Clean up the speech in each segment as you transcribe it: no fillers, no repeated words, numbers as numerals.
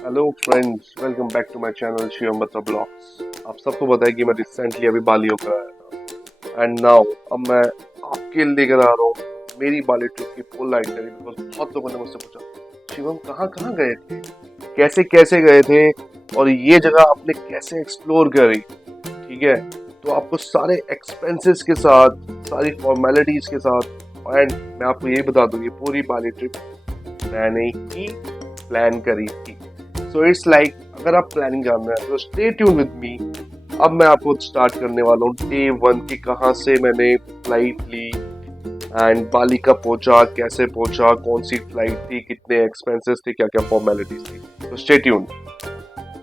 Hello friends, welcome back to my channel Shivam Batra blogs. आप सबको पता है कि मैं रिसेंटली अभी बाली होकर आया था एंड नाउ अब मैं आपके लेकर आ रहा हूँ मेरी बाली ट्रिप की फुल आइटनरी। बिकॉज बहुत लोगों ने मुझसे पूछा शिवम कहाँ कहाँ गए थे, कैसे कैसे गए थे और ये जगह आपने कैसे एक्सप्लोर करी। ठीक है, तो आपको सारे एक्सपेंसेस के साथ, सारी फॉर्मेलिटीज के साथ एंड मैं आपको ये बता दूँ, ये पूरी बाली ट्रिप मैंने ही प्लान करी थी। सो इट्स लाइक अगर आप प्लानिंग जानना है तो स्टे ट्यून विद मी। अब मैं आपको स्टार्ट करने वाला हूँ डे 1 की, कहाँ से मैंने फ्लाइट ली एंड बाली का पहुंचा, कैसे पहुंचा, कौन सी फ्लाइट थी, कितने एक्सपेंसेस थे, क्या क्या फॉर्मेलिटीज थी। तो स्टे ट्यून।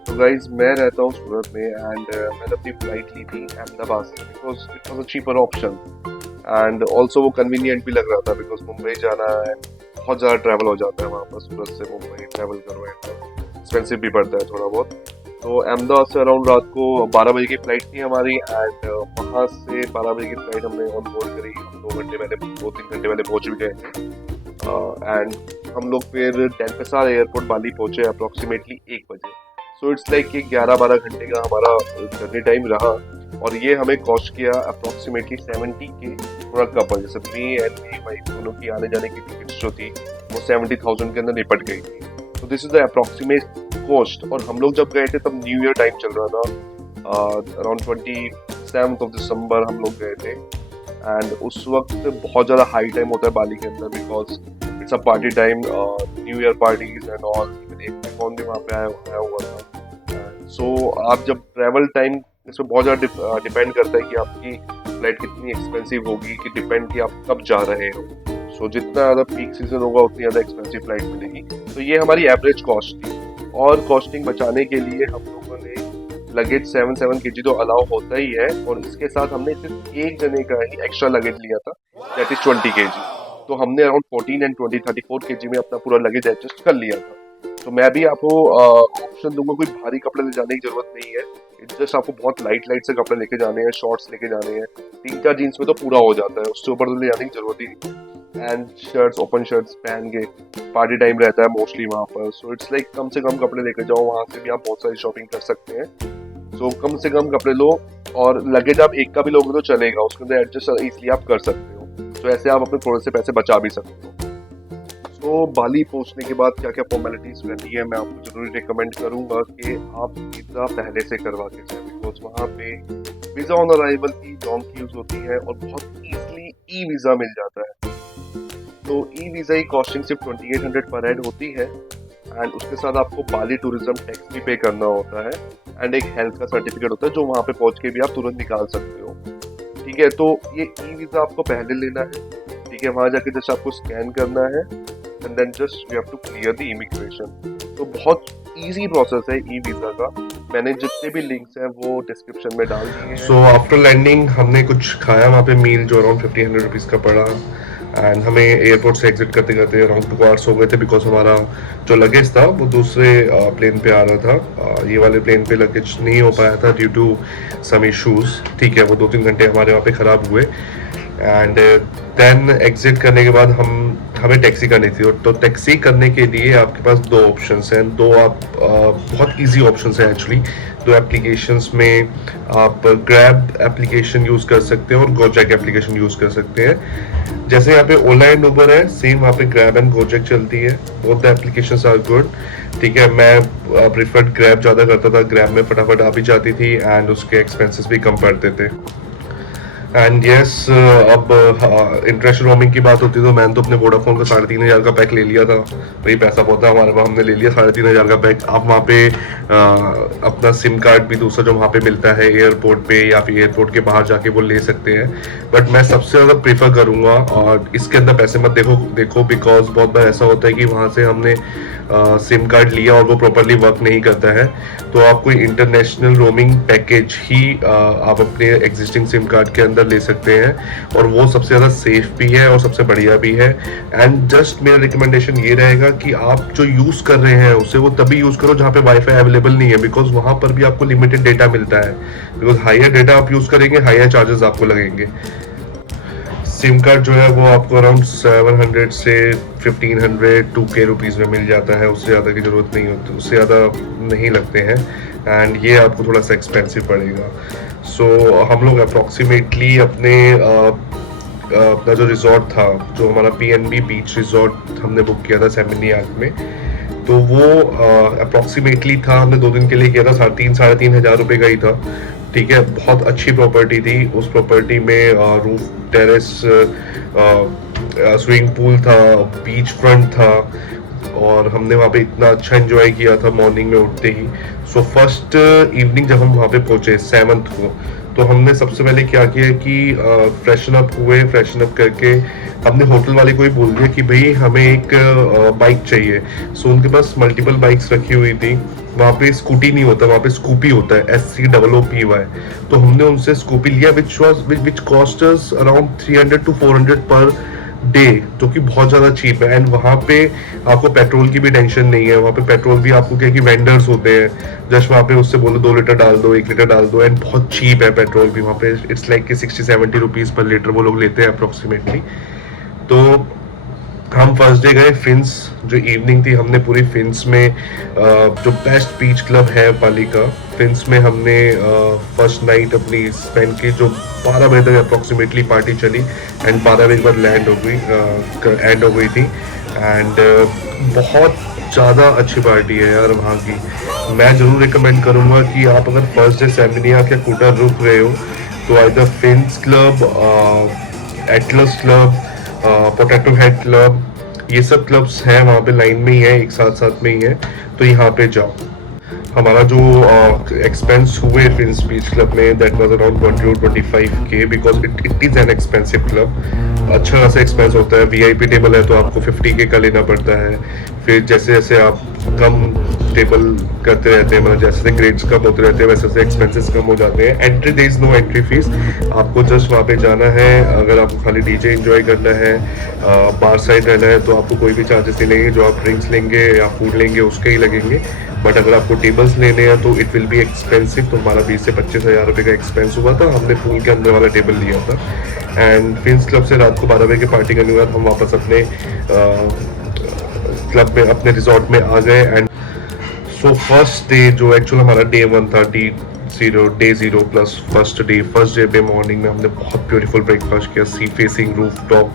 तो गाइज मैं रहता हूँ सूरत में एंड मैंने अपनी फ्लाइट ली थी अहमदाबाद से because it was a cheaper option and also वो कन्वीनियंट भी लग रहा था बिकॉज मुंबई जाना है, बहुत ज़्यादा ट्रैवल हो जाता है वहाँ पर। सूरत से मुंबई ट्रैवल करो एक्सपेंसिव भी पड़ता है थोड़ा बहुत। तो अहमदाबाद से अराउंड रात को 12 बजे की फ़्लाइट थी हमारी एंड वहाँ से 12 बजे की फ़्लाइट हमने ऑन बोर्ड करी। हम 2-3 घंटे पहले पहुँच भी गए थे एंड हम लोग फिर डेनपेसार एयरपोर्ट बाली पहुँचे अप्रॉक्सीमेटली 1 बजे। सो इट्स लाइक कि 11-12 घंटे का हमारा जर्नी टाइम रहा और ये हमें कॉस्ट किया अप्रॉक्सीमेटली 70 के पूरा कपल। जैसे मी एंड मी वाइफ दोनों की आने जाने की टिकट्स जो थी वो 70,000 के अंदर निपट गई थी। तो this is the approximate cost. और हम लोग जब गए थे तब न्यू ईयर टाइम चल रहा था, अराउंड 27 ऑफ दिसंबर हम लोग गए थे एंड उस वक्त बहुत ज़्यादा हाई टाइम होता है बाली के अंदर because it's a party time, new year parties and all. एक कौन भी वहाँ पे आया हुआ था। सो आप जब ट्रैवल टाइम, इसमें बहुत ज़्यादा डिपेंड करता है कि आपकी फ्लाइट कितनी एक्सपेंसिव होगी, कि डिपेंड कि आप कब जा रहे हो। सो जितना ज़्यादा पीक सीजन होगा उतनी ज़्यादा एक्सपेंसिव फ्लाइट मिलेगी। तो ये हमारी एवरेज कॉस्ट थी और कॉस्टिंग बचाने के लिए हम लोगों ने लगेज 7 kg तो अलाउ होता ही है और इसके साथ हमने सिर्फ एक जने का ही एक्स्ट्रा लगेज लिया था, दैट इज 20 kg। तो हमने अराउंड 14 एंड 20 34 kg में अपना पूरा लगेज एडजस्ट कर लिया था। तो मैं भी आपको ऑप्शन दूंगा, कोई भारी कपड़े ले जाने की जरूरत नहीं है। इट्स जस्ट आपको बहुत लाइट से कपड़े लेके जाने हैं, शॉर्ट्स लेके जाने हैं, 3-4 जीन्स में तो पूरा हो जाता है, उससे ऊपर तो ले जाने की जरूरत ही नहीं। एंड शर्ट्स, ओपन शर्ट्स पहन के पार्टी टाइम रहता है मोस्टली वहाँ पर। सो इट्स लाइक कम से कम कपड़े लेकर जाओ, वहाँ से भी आप बहुत सारी शॉपिंग कर सकते हैं। सो कम से कम कपड़े लो और लगेज आप एक का भी लोगे तो चलेगा, उसके अंदर एडजस्ट इजली आप कर सकते हो। तो ऐसे आप अपने थोड़े से पैसे बचा भी सकते हो। तो बाली पहुंचने के बाद क्या क्या फॉर्मेलिटीज रहती है मैं आपको जरूर रिकमेंड करूंगा कि आप वीज़ा पहले से करवा के जाए बिकॉज वहाँ पे वीज़ा ऑन अराइवल की लॉन्ग क्यूज होती है और बहुत ईजिली ई वीज़ा मिल जाता है। तो ई वीज़ा की कॉस्टिंग सिर्फ 2800 पर हेड होती है एंड उसके साथ आपको बाली टूरिज्म टैक्स भी पे करना होता है एंड एक हेल्थ का सर्टिफिकेट होता है जो वहाँ पे पहुँच के भी आप तुरंत निकाल सकते हो। ठीक है, तो ये ई वीज़ा आपको पहले लेना है। ठीक है, वहाँ जाके जस्ट आपको स्कैन करना है and then just you have to clear the immigration. तो बहुत इजी प्रोसेस है ई वीज़ा का। मैंने जितने भी लिंक्स हैं वो डिस्क्रिप्शन में डाल दिए हैं। सो आफ्टर लैंडिंग हमने कुछ खाया वहाँ पे, मील जो अराउंड 1500 रुपीज़ का पड़ा एंड हमें एयरपोर्ट से एग्जिट करते करते अराउंड 2 आवर्स हो गए थे बिकॉज हमारा जो लगेज था वो दूसरे प्लेन पे आ रहा था। ये वाले प्लेन पे लगेज नहीं हो पाया था ड्यू टू सम इश्यूज। ठीक है, वो 2-3 घंटे हमारे वहाँ पे ख़राब हुए एंड देन एग्जिट करने के बाद हमें टैक्सी करनी थी। तो टैक्सी करने के लिए आपके पास दो ऑप्शंस हैं, दो आप बहुत इजी ऑप्शंस हैं एक्चुअली। दो एप्लीकेशंस में आप ग्रैब एप्लीकेशन यूज़ कर सकते हैं और गोजैक एप्लीकेशन यूज़ कर सकते हैं। जैसे यहाँ पे ओला एंड उबर है, सेम वहाँ पे ग्रैब एंड गोजैक चलती है। Both the applications are good. ठीक है, मैं प्रिफर्ड ग्रैब ज़्यादा करता था, ग्रैब में फटाफट आ भी जाती थी एंड उसके एक्सपेंसेस भी कम पड़ते थे। एंड यस, अब इंटरनेशनल रोमिंग की बात होती है तो मैंने तो अपने वोडाफोन का 3500 का पैक ले लिया था। वही पैसा बहुत था हमारे पास, हमने ले लिया 3500 का पैक। आप वहाँ पे अपना सिम कार्ड भी दूसरा जो वहाँ पे मिलता है एयरपोर्ट पे या फिर एयरपोर्ट के बाहर जाके वो ले सकते हैं। बट मैं सबसे ज़्यादा प्रीफर करूँगा, और इसके अंदर पैसे मत देखो बिकॉज बहुत बार ऐसा होता है कि वहाँ से हमने सिम कार्ड लिया और वो प्रॉपरली वर्क नहीं करता है। तो आप कोई इंटरनेशनल रोमिंग पैकेज ही आप अपने एग्जिस्टिंग सिम कार्ड के अंदर ले सकते हैं और वो सबसे ज़्यादा सेफ भी है और सबसे बढ़िया भी है। एंड जस्ट मेरा रिकमेंडेशन ये रहेगा कि आप जो यूज़ कर रहे हैं उसे वो तभी यूज़ करो जहाँ पे वाईफाई अवेलेबल नहीं है बिकॉज वहाँ पर भी आपको लिमिटेड डेटा मिलता है। बिकॉज हायर डेटा आप यूज़ करेंगे, हायर चार्जेस आपको लगेंगे। सिम कार्ड जो है वो आपको अराउंड 700 से 1500 2K रुपीज़ में मिल जाता है, उससे ज़्यादा की ज़रूरत नहीं होती, उससे ज़्यादा नहीं लगते हैं। एंड ये आपको थोड़ा सा एक्सपेंसिव पड़ेगा। सो हम लोग अप्रॉक्सीमेटली अपना जो रिजॉर्ट था, जो हमारा PNB बीच रिजॉर्ट हमने बुक किया था सेमिनियाक में, तो वो अप्रॉक्सीमेटली था, हमने 2 दिन के लिए किया था, 3,500 हजार रुपये का ही था। ठीक है, बहुत अच्छी प्रॉपर्टी थी। उस प्रॉपर्टी में रूफ टेरेस, स्विमिंग पूल था, बीच फ्रंट था, और हमने वहाँ पे इतना अच्छा एंजॉय किया था मॉर्निंग में उठते ही। सो फर्स्ट इवनिंग जब हम वहाँ पे पहुँचे 7th को, तो हमने सबसे पहले क्या किया कि फ्रेशन अप हुए। फ्रेशन अप करके हमने होटल वाले को ही बोल दिया कि भाई हमें एक बाइक चाहिए। सो उनके पास मल्टीपल बाइक्स रखी हुई थी। वहाँ पे स्कूटी नहीं होता, वहाँ पे स्कूपी होता है, SCOOPY। तो हमने उनसे स्कूपी लिया which cost us around 300 to 400 per day, जो कि बहुत ज़्यादा चीप है। एंड वहाँ पे आपको पेट्रोल की भी टेंशन नहीं है। वहाँ पे पेट्रोल भी आपको क्या कि वेंडर्स होते हैं, जस्ट वहाँ पे उससे बोलो 2 लीटर डाल दो, 1 लीटर डाल दो, एंड बहुत चीप है पेट्रोल भी वहाँ पे। इट्स लाइक कि 60-70 रुपीज़ पर लीटर वो लोग लेते हैं अप्रोक्सीमेटली। तो हम फर्स्ट डे गए फिंस, जो इवनिंग थी हमने पूरी फिंस में जो बेस्ट बीच क्लब है पाली का, फिंस में हमने फर्स्ट नाइट अपनी स्पेंड की, जो 12 बजे तक अप्रॉक्सीमेटली पार्टी चली। एंड 12 बजे के बाद एंड हो गई थी। एंड बहुत ज़्यादा अच्छी पार्टी है यार वहाँ की। मैं ज़रूर रिकमेंड करूँगा कि आप अगर फर्स्ट डे सेमिनियाक या कोटा रुक रहे हो तो either fins club, Atlas club, potato head club, ये सब क्लब्स हैं वहाँ पे, लाइन में ही है, एक साथ में ही है, तो यहाँ पे जाओ। हमारा जो एक्सपेंस हुए फिंस बीच क्लब में, that was around 20-25K, because it is an expensive club. अच्छा खासा एक्सपेंस होता है। VIP टेबल है तो आपको 50K का लेना पड़ता है। फिर जैसे जैसे आप कम टेबल करते रहते हैं, मतलब जैसे ग्रेड्स कम होते रहते हैं, वैसे वैसे एक्सपेंसेस कम हो जाते हैं। Entry, there is no entry fee, आपको जस्ट वहाँ पे जाना है। अगर आपको खाली DJ एंजॉय करना है, बार साइड रहना है, तो आपको कोई भी चार्जेस नहीं लेंगे। जो आप ड्रिंक्स लेंगे या फूड लेंगे उसके ही लगेंगे। बट अगर आपको टेबल्स लेने हैं तो इट विल बी एक्सपेंसिव। तो हमारा 20 से 25 हज़ार रुपये का एक्सपेंस हुआ था। हमने पूल के अंदर वाला टेबल लिया था। एंड फिंस क्लब से रात को 12 बजे की पार्टी करने के बाद हम वापस अपने क्लब में, अपने रिजॉर्ट में आ गए। एंड सो फर्स्ट डे जो एक्चुअल हमारा डे 1 था, डे 0 प्लस फर्स्ट डे पे मॉर्निंग में हमने बहुत ब्यूटीफुल ब्रेकफास्ट किया। Sea facing roof top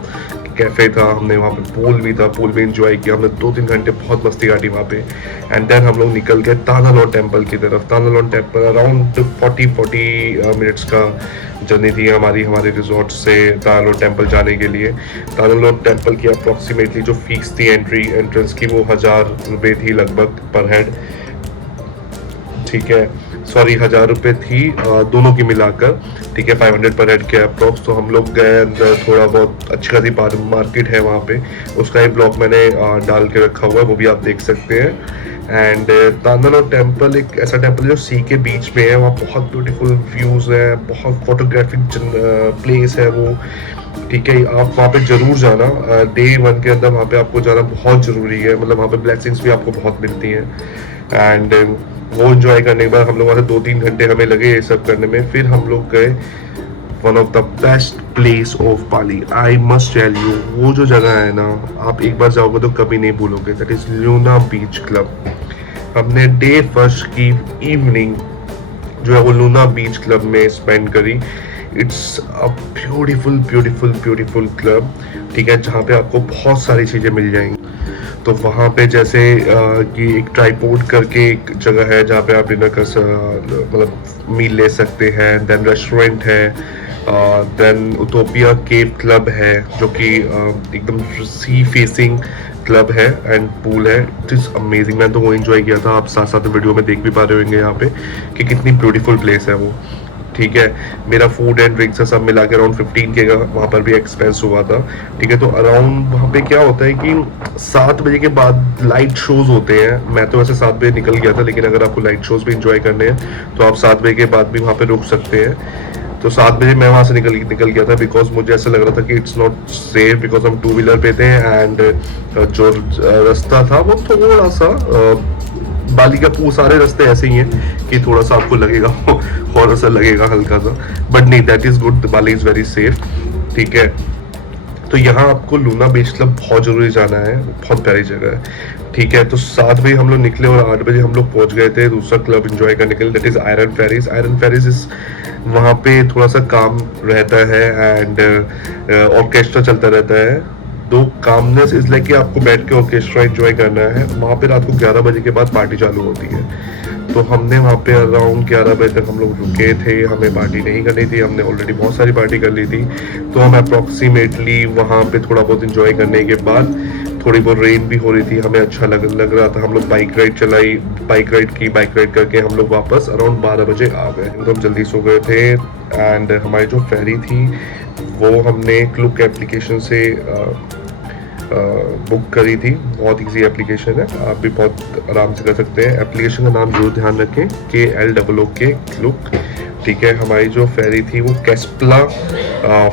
cafe था, हमने वहाँ पे पूल भी था, पूल भी इंजॉय किया हमने। 2-3 घंटे बहुत मस्ती काटी वहाँ पे। एंड देन हम लोग निकल गए तानालॉन टेम्पल की तरफ। तानालॉन टेम्पल अराउंड 40 मिनट्स का जर्नी थी हमारे रिजॉर्ट से तानालॉन टेम्पल जाने के लिए। तानालॉन टेम्पल की अप्रॉक्सीमेटली जो फीस थी एंट्रेंस की, वो 1000 रुपये थी लगभग पर हेड। ठीक है, सॉरी 1000 रुपये थी दोनों की मिलाकर। ठीक है, 500 पर हेड के अप्रॉक्स। तो हम लोग गए अंदर, थोड़ा बहुत अच्छी खासी मार्केट है वहाँ पे, उसका एक ब्लॉग मैंने डाल के रखा हुआ है, वो भी आप देख सकते हैं। एंड तानालॉन टेम्पल एक ऐसा टेम्पल जो सी के बीच में है। वहाँ बहुत ब्यूटीफुल व्यूज़ है, बहुत फोटोग्राफिक प्लेस है वो। ठीक है, आप वहाँ पे ज़रूर जाना। डे 1 के अंदर वहाँ पे आपको जाना बहुत ज़रूरी है, मतलब वहाँ पे ब्लेसिंग्स भी आपको बहुत मिलती हैं। एंड वो इन्जॉय करने के बाद हम लोग वहाँ से 2-3 घंटे हमें लगे ये सब करने में। फिर हम लोग गए one of the best place of Bali, I must tell you. वो जो जगह है ना, आप एक बार जाओगे तो कभी नहीं भूलोगे, that is Luna beach club. हमने डे फर्स्ट की इवनिंग जो है वो लूना बीच क्लब में स्पेंड करी। It's a beautiful club. ठीक है, जहाँ पे आपको बहुत सारी चीज़ें मिल जाएंगी। तो वहाँ पे जैसे कि एक ट्राइपोड करके एक जगह है जहाँ पे आप डिनर मतलब मील ले सकते हैं। देन रेस्टोरेंट है, देन उटोपिया केव क्लब है जो कि एकदम सी फेसिंग क्लब है एंड पूल है। It is amazing. मैंने तो वो एंजॉय किया था, आप साथ साथ वीडियो में देख भी पा रहे होंगे यहाँ पे कि कितनी ब्यूटीफुल प्लेस है वो। ठीक है, मेरा फूड एंड ड्रिंक्स से सब मिला के अराउंड 15K का वहाँ पर भी एक्सपेंस हुआ था। ठीक है, तो अराउंड वहाँ पे क्या होता है कि 7 बजे के बाद लाइट शोज़ होते हैं। मैं तो वैसे 7 बजे निकल गया था, लेकिन अगर आपको लाइट शोज़ भी इंजॉय करने हैं तो आप 7 बजे के बाद भी वहाँ पे रुक सकते हैं। तो 7 बजे मैं वहाँ से निकल गया था, बिकॉज मुझे ऐसा लग रहा था कि इट्स नॉट सेफ, बिकॉज हम 2 व्हीलर पे थे। एंड जो रास्ता था वो थोड़ा सा बाली का सारे रास्ते ऐसे ही हैं कि थोड़ा सा आपको लगेगा हॉरर सा लगेगा हल्का सा, बट नहीं, that is good. Bali is very safe. ठीक है, तो यहाँ आपको लूना बीच क्लब बहुत ज़रूरी जाना है, बहुत प्यारी जगह है। ठीक है, तो 7 बजे हम लोग निकले और 8 बजे हम लोग पहुँच गए थे दूसरा क्लब एंजॉय करने के लिए, that is iron ferries. Iron ferries is वहाँ पे थोड़ा सा काम रहता है एंड ऑर्केस्ट्रा चलता रहता है। दो कामनेस इज लाइक कि आपको बैठ के ऑर्केस्ट्रा एंजॉय करना है। वहाँ पे रात को 11 बजे के बाद पार्टी चालू होती है, तो हमने वहाँ पे अराउंड 11 बजे तक हम लोग रुके थे। हमें पार्टी नहीं करनी थी, हमने ऑलरेडी बहुत सारी पार्टी कर ली थी, तो हम अप्रॉक्सीमेटली वहाँ पे थोड़ा बहुत इंजॉय करने के बाद, थोड़ी बहुत रेन भी हो रही थी, हमें अच्छा लग रहा था। हम लोग बाइक राइड करके हम लोग वापस अराउंड 12 बजे आ गए। तो हम जल्दी सो गए थे एंड हमारी जो फेरी थी वो हमने क्लुक एप्लीकेशन से बुक करी थी। बहुत इजी एप्लीकेशन है, आप भी बहुत आराम से कर सकते हैं। एप्लीकेशन का नाम जरूर ध्यान रखें, KLOOK क्लुक। ठीक है, हमारी जो फेरी थी वो कैस्पला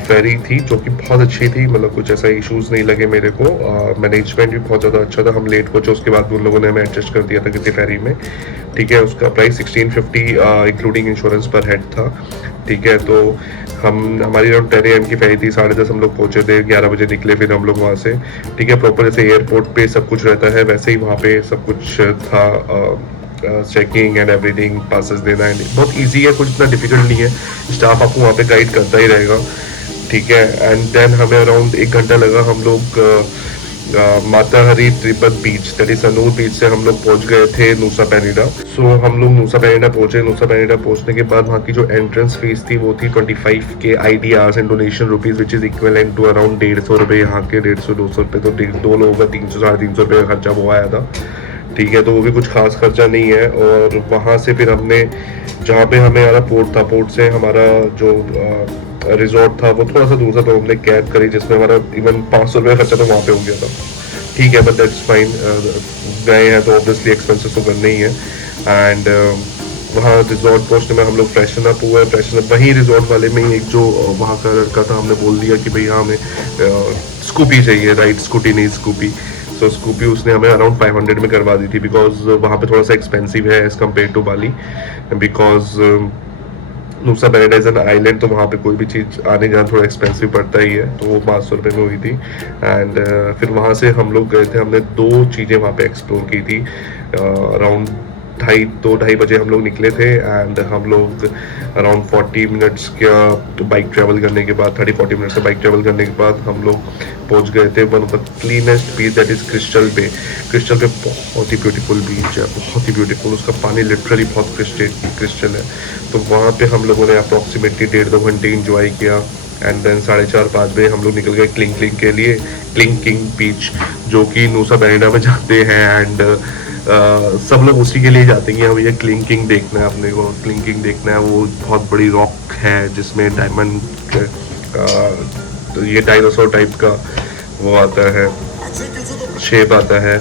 फेरी थी, जो कि बहुत अच्छी थी, मतलब कुछ ऐसा इश्यूज नहीं लगे मेरे को। मैनेजमेंट भी बहुत ज़्यादा अच्छा था। हम लेट पहुंचे, उसके बाद उन लोगों ने हमें एडजस्ट कर दिया था किसी फेरी में। ठीक है, उसका प्राइस 1650 इंक्लूडिंग इंश्योरेंस पर हेड था। ठीक है, तो हमारी अराउंड 10 AM की फेरी थी, 10:30 हम लोग पहुंचे थे, 11 बजे निकले फिर हम लोग वहाँ से। ठीक है, प्रॉपर जैसे एयरपोर्ट पे सब कुछ रहता है वैसे ही वहाँ पे सब कुछ था। चेकिंग एंड एवरीथिंग, पासेस देना है, बहुत इजी है, कुछ इतना डिफिकल्ट नहीं है। स्टाफ आपको वहाँ पे गाइड करता ही रहेगा। ठीक है, एंड देन हमें अराउंड 1 घंटा लगा। हम लोग माता हरी तिब्बत बीच, दैट इज अनूर बीच से हम लोग पहुंच गए थे नूसा पेनिडा। सो हम लोग नूसा पेनिडा पहुंचे। नूसा पेनिडा पहुंचने के बाद वहाँ की जो एंट्रेंस फीस थी वो थी 25 के IDRs Indonesian rupees, which is equivalent to around 150 रुपये। यहाँ के 150-200 रुपये, तो 2 लोगों का 300-350 रुपये का खर्चा वो आया था। ठीक है, तो वो भी कुछ खास खर्चा नहीं है। और वहाँ से फिर हमने, जहाँ पे हमें हमारा पोर्ट था, पोर्ट से हमारा जो रिजॉर्ट था वो थोड़ा सा दूर था, तो हमने कैब करी जिसमें हमारा इवन 500 रुपये खर्चा तो वहाँ पे हो गया था। ठीक है, बट दैट्स फाइन, गए हैं तो ऑब्वियसली एक्सपेंसेस तो करने ही है। एंड वहाँ रिजॉर्ट पहुँचने में हम लोग फ्रेशन अप हुए। वहीं रिजॉर्ट वाले में ही एक जो वहाँ का लड़का था, हमने बोल दिया कि भैया हमें स्कूपी चाहिए, राइट, स्कूटी नहीं स्कूपी। सो स्कूपी उसने हमें अराउंड 500 में करवा दी थी, बिकॉज वहाँ पे थोड़ा सा एक्सपेंसिव है as compare to Bali, because Nusa Penida is an island, तो वहाँ पे कोई भी चीज़ आने जाना थोड़ा एक्सपेंसिव पड़ता ही है, तो वो 500 रुपये में हुई थी। एंड फिर वहाँ से हम लोग गए थे, हमने 2 चीज़ें वहाँ पे एक्सप्लोर की थी। अराउंड 2-2:30 बजे हम लोग निकले थे एंड हम लोग अराउंड 40 मिनट्स का बाइक ट्रैवल करने के बाद, 30-40 मिनट्स का बाइक ट्रैवल करने के बाद हम लोग पहुंच गए थे one of the cleanest beach, that is crystal पे। क्रिस्टल पे बहुत ही ब्यूटीफुल बीच है, बहुत ही ब्यूटीफुल, उसका पानी लिटरली बहुत क्रिस्टल है। तो वहाँ पे हम लोगों ने अप्रॉक्सीमेटली 1.5-2 घंटे इंजॉय किया। एंड देन 4:30-5 बजे हम लोग निकल गए क्लिंग के लिए, क्लिंग बीच, जो कि नूसा पेनिडा में जाते हैं। एंड सब लोग उसी के लिए जाते हैं कि हम ये क्लिंकिंग देखना है, अपने को क्लिंकिंग देखना है। वो बहुत बड़ी रॉक है जिसमें डायमंड, तो ये डायनासोर टाइप का वो आता है, शेप आता है।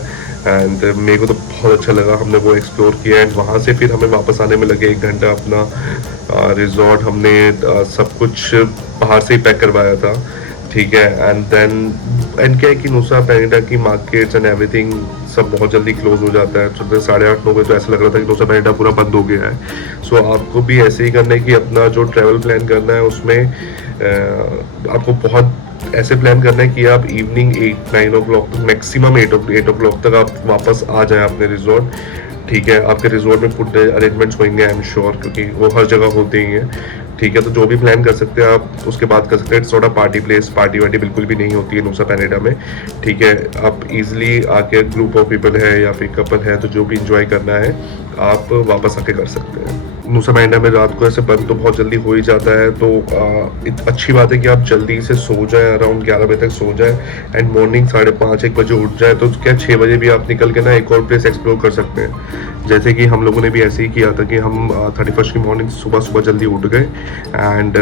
एंड मेरे को तो बहुत अच्छा लगा, हमने वो एक्सप्लोर किया। एंड वहाँ से फिर हमें वापस आने में लगे 1 घंटा। अपना रिजॉर्ट हमने सब कुछ बाहर से ही पैक करवाया था। ठीक है, एंड क्या है कि नूसा पेनिडा की मार्केट्स एंड एवरीथिंग सब बहुत जल्दी क्लोज हो जाता है। तो 8:30-9 बजे तो ऐसा लग रहा था कि नूसा पेनिडा पूरा बंद हो गया है। सो आपको भी ऐसे ही करना है कि अपना जो ट्रैवल प्लान करना है उसमें आपको बहुत ऐसे प्लान करना है कि आप इवनिंग 8-9 ओ क्लॉक तक, मैक्सिमम 8 ओ क्लॉक तक आप वापस आ जाएं अपने रिजॉर्ट। ठीक है, आपके रिजॉर्ट में फूड अरेंजमेंट्स होंगे आई एम श्योर, क्योंकि वो हर जगह होते ही हैं। ठीक है, तो जो भी प्लान कर सकते हैं आप उसके बाद कर सकते हैं। It's not a party place, party वार्टी बिल्कुल भी नहीं होती है नूसा पेनिडा में। ठीक है, आप इजीली आके, ग्रुप ऑफ पीपल है या फिर कपल है, तो जो भी इंजॉय करना है आप वापस आके कर सकते हैं। नूसा पेनिडा में रात को ऐसे बंद तो बहुत जल्दी हो ही जाता है, तो अच्छी बात है कि आप जल्दी से सो जाए, अराउंड 11 बजे तक सो जाए एंड मॉर्निंग 5:30-1 बजे उठ जाए, तो क्या 6 बजे भी आप निकल के ना एक और प्लेस एक्सप्लोर कर सकते हैं। जैसे कि हम लोगों ने भी ऐसे ही किया था कि हम 31 की मॉर्निंग सुबह जल्दी उठ गए एंड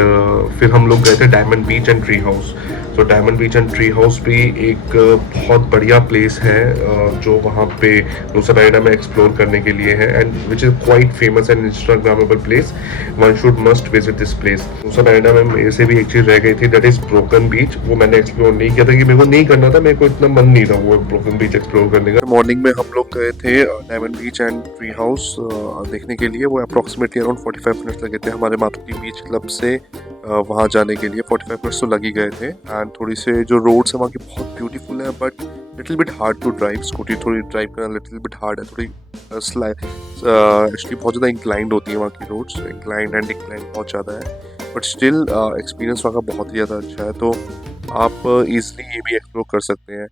फिर हम लोग गए थे diamond beach and tree house. तो diamond beach and tree house भी एक बहुत बढ़िया प्लेस है जो वहाँ पे नूसा पेनिडा में एक्सप्लोर करने के लिए है, and which is quite famous and Instagram Instagrammable place, one should must visit this place. Nusa Penida में मेरे से भी एक चीज रह गई थी, दैट इज ब्रोकन बीच। वो मैंने एक्सप्लोर नहीं किया था कि मेरे को नहीं करना था, मेरे को इतना मन नहीं था वो ब्रोकन बीच एक्सप्लोर करने का। मॉर्निंग में हम लोग गए थे diamond beach and tree house देखने के लिए। वो अप्रॉक्सीमेटली अराउंड 45 मिनट्स लगे थे हमारे मारुति बीच क्लब से वहाँ जाने के लिए। 45 मिनट्स तो लग ही गए थे। एंड थोड़ी से जो रोड्स है वहाँ की बहुत ब्यूटीफुल है, but little bit hard to drive. Scooty थोड़ी ड्राइव करना लिटिल बिट हार्ड है, थोड़ी एक्चुअली बहुत ज़्यादा इंक्लाइंड होती है वहाँ की रोड्स, इंक्लाइंड एंड डिक्लाइंड बहुत ज़्यादा है, बट स्टिल एक्सपीरियंस वहाँ का बहुत ही ज़्यादा अच्छा है। तो आप ईजिली ये भी एक्सप्लोर कर सकते हैं।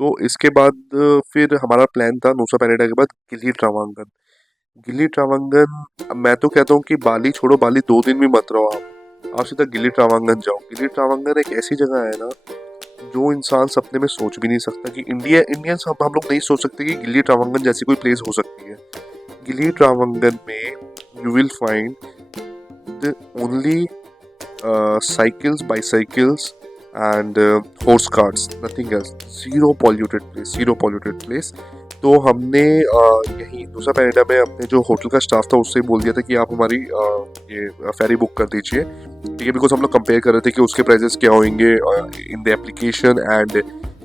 तो इसके बाद फिर हमारा प्लान था नुसा पेनिडा के बाद गिली ट्रावांगन। गिली ट्रावांगन, अब मैं तो कहता हूँ कि बाली छोड़ो, बाली 2 दिन भी मत रहो आप सीधा गिली ट्रावांगन जाओ। गिली ट्रावांगन एक ऐसी जगह है ना जो इंसान सपने में सोच भी नहीं सकता कि इंडियंस हम लोग नहीं सोच सकते कि गिली ट्रावांगन जैसी कोई प्लेस हो सकती है। गिली ट्रावांगन में you will find the only cycles, bicycles, and horse carts, nothing else. Zero polluted place. तो हमने यहीं नुसा पेनिडा में अपने जो होटल का स्टाफ था उससे बोल दिया था कि आप हमारी ये फेरी बुक कर दीजिए, ठीक है, बिकॉज हम लोग कंपेयर कर रहे थे कि उसके प्राइजेस क्या होंगे in the application and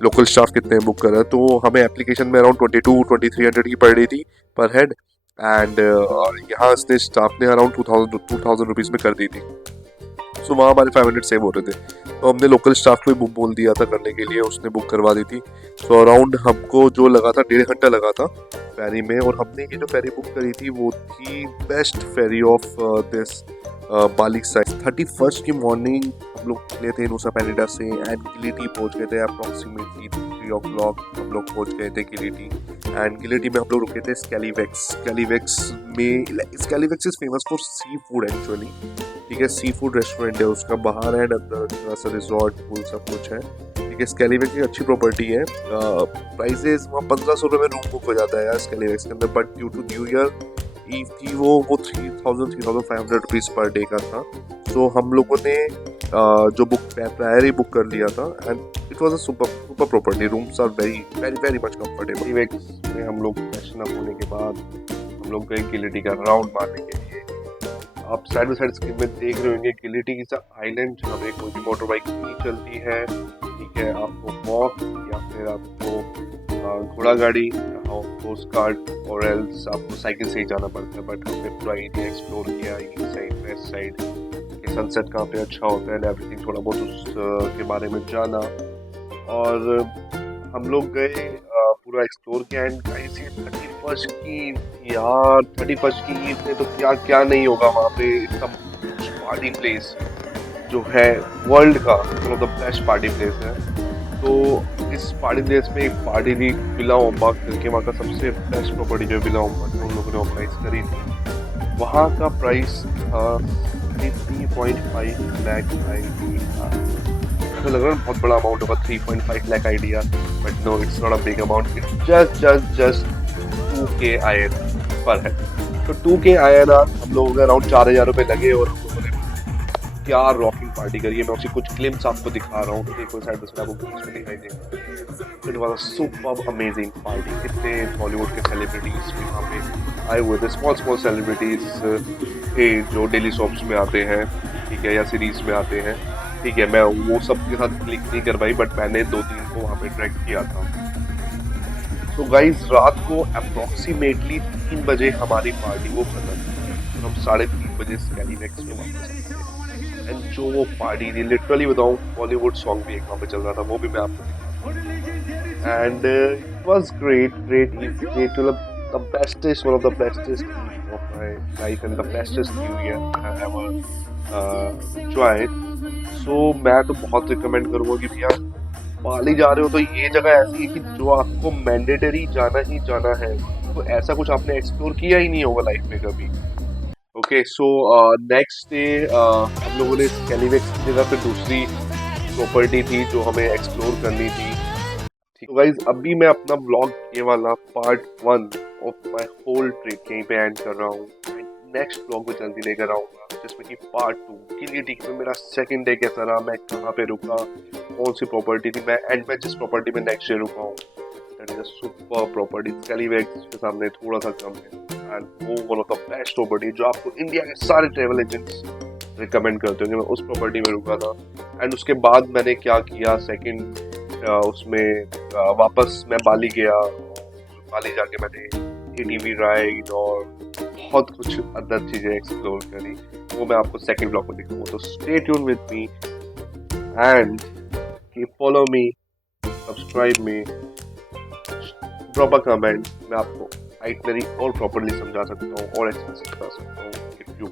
local staff कितने बुक कर रहा है। तो हमें एप्लीकेशन में अराउंड 22-2300 की पड़ रही थी पर हेड, एंड यहाँ इसने स्टाफ ने अराउंड 2000 रुपीज़ में कर दी थी। सो वहाँ हमारे 500 सेव हो रहे थे। तो हमने लोकल स्टाफ को भी बोल दिया था करने के लिए, उसने बुक करवा दी थी। सो अराउंड हमको जो लगा था 1.5 घंटा लगा था फेरी में, और हमने ये जो फेरी बुक करी थी वो थी best ferry of this Bali side. 31st की मॉर्निंग हम लोग निकले थे नुसा पेनिडा से एंड गिलिटी पहुँच गए थे अप्रॉक्सीमेटली 3 o'clock हम लोग पहुँच गए थे गिलिटी। एंड गिलिटी में हम लोग रुके थे स्कैलीवेक्स में। स्कैलीवेक्स is famous for sea food actually, ठीक है, सी फूड रेस्टोरेंट है उसका, बाहर एंड अंदर थोड़ा सा रिजॉर्ट पूल सब कुछ है, ठीक है। स्कैलीवेक्स की अच्छी प्रॉपर्टी है। प्राइजेस वहाँ 1500 रुपये में रूम बुक हो जाता है यार स्कैलीवेक्स के अंदर, but due to new year eve थी वो 3500 रुपीज़ पर डे का था। तो हम लोगों ने जो बुक प्रायर ही बुक कर लिया था and it was a super property. Rooms are very very very much comfortable. स्कैलीवेक्स में हम लोग फ्रेशन अप होने के बाद हम लोग गए गिलिटी का राउंड मारने के लिए। आप साइड बाई साइड स्क्रीन में देख रहे होंगे गिलिटी इज आइलैंड जहाँ पे कोई भी मोटर बाइक नहीं चलती है, ठीक है। आपको वॉक या फिर आपको घोड़ा गाड़ी, पोस्ट कार्ड और एल्स आपको साइकिल से ही जाना पड़ता है। बट हमने पूरा एरिया एक्सप्लोर किया, ईस्ट साइड वेस्ट साइड के सनसेट कहाँ पे अच्छा होता है, एवरीथिंग थोड़ा बहुत उसके बारे में जाना। और हम लोग गए पूरा एक्सप्लोर किया एंड गाइस ये 31st की यार 31st की ईद में तो क्या क्या नहीं होगा वहाँ पे। इतना पार्टी प्लेस जो है वर्ल्ड का one of the best party place है। तो इस पार्टी प्लेस में एक पार्टी थी विला ओम्बा करके, वहाँ का सबसे बेस्ट प्रॉपर्टी जो विला ओम्बा उन लोगों ने ऑर्गेनाइज करी थी। वहाँ का प्राइस था 3.5 लाख आईडी था। मुझे लग रहा है बहुत बड़ा अमाउंट होगा 3.5 lakh idea, but no it's not a big amount, it's just 2K INR पर है। तो 2K INR हम लोगों को अराउंड 4000 रुपये लगे और हम लोगों ने क्या रॉकिंग पार्टी करी है। मैं उसकी कुछ क्लिप्स आपको दिखा रहा हूँ, देखो साइड बाय साइड आपको बीच में दिखाई देगा। It was a super amazing party. कितने बॉलीवुड के सेलिब्रिटीज भी यहाँ पे आए हुए थे, स्मॉल सेलिब्रिटीज थे जो डेली सॉप्स में आते हैं, ठीक है, या सीरीज में आते हैं, ठीक है। मैं वो सब के साथ क्लिक नहीं कर पाई, बट मैंने 2-3 को वहाँ पे ट्रैक किया था। तो गाइज रात को अप्रॉक्सीमेटली 3 बजे हमारी पार्टी वो खत्म हुई और हम 3:30 बजे स्कैलीवेक्स में वापस आए। एंड जो वो पार्टी थी लिटरली बताऊँ, बॉलीवुड सॉन्ग भी एक वहाँ पे चल रहा था, वो भी मैं आपको दिखाऊंगा। एंड इट वाज ग्रेट मतलब the bestest, one of the bestest eve of my life and the bestest new year I ever enjoyed. So मैं तो बहुत रिकमेंड करूँगा कि भैया बाली जा रहे हो तो ये जगह ऐसी है कि जो आपको मैंडेटरी जाना ही जाना है। तो ऐसा कुछ आपने एक्सप्लोर किया ही नहीं होगा लाइफ में कभी। ओके, सो नेक्स्ट डे हम लोगों ने स्कैलीवेक्स की जगह पे दूसरी प्रॉपर्टी थी जो हमें एक्सप्लोर करनी थी। तो गाइज अभी मैं अपना ब्लॉग ये वाला part 1 of my whole trip यहीं पे एंड कर रहा हूँ। नेक्स्ट ब्लॉग में जल्दी लेकर आऊँगा जिसमें कि पार्ट 2 गिलिटी में मेरा सेकंड डे कैसा रहा, मैं कहाँ पे रुका, कौन सी प्रॉपर्टी थी, मैं जिस प्रॉपर्टी में नेक्स्ट डे रुका हूँ that is a super property. स्कैलीवेक्स के सामने थोड़ा सा कम है। एंड वो one of the best property जो आपको इंडिया के सारे ट्रेवल एजेंट्स रिकमेंड करते होंगे। मैं उस प्रॉपर्टी में रुका था एंड उसके बाद मैंने क्या किया, सेकंड उसमें वापस मैं बाली गया। बाली जाके मैंने ATV राइड और बहुत कुछ अदर चीज़ें एक्सप्लोर करी, वो मैं आपको सेकंड ब्लॉग में दिखाऊंगा। तो stay tune with me and keep follow me, subscribe me, drop a comment. मैं आपको आइटनरी और प्रॉपर्ली समझा सकता हूँ और एक्सप्लेन करा सकता हूँ इफ यू